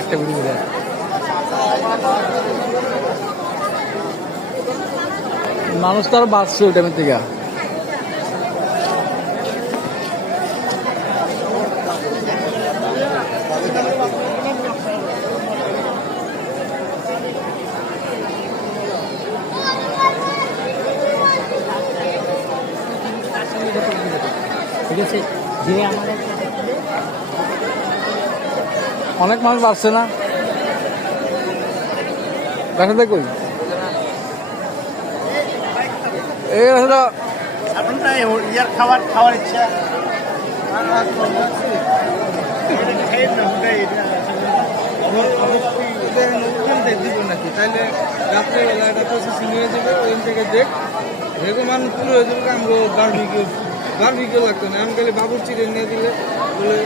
একটা ভিডিও মানুষ তো আর বাঁচছে ওই টাইমের থেকে। অনেক মানুষ বাঁচছে না দেখা দেখ এই খাওয়ার ইচ্ছা দিব নাকি তাহলে রাত্রেবেলা একটা প্রসেসিং হয়ে যাবে ওই থেকে দেখ যেহেতু মানুষ পুরো হয়ে যাবে আমরা বারবিকিউ লাগতো না আমি খালি বাবুর চিড়ে নিয়ে দিলে বলে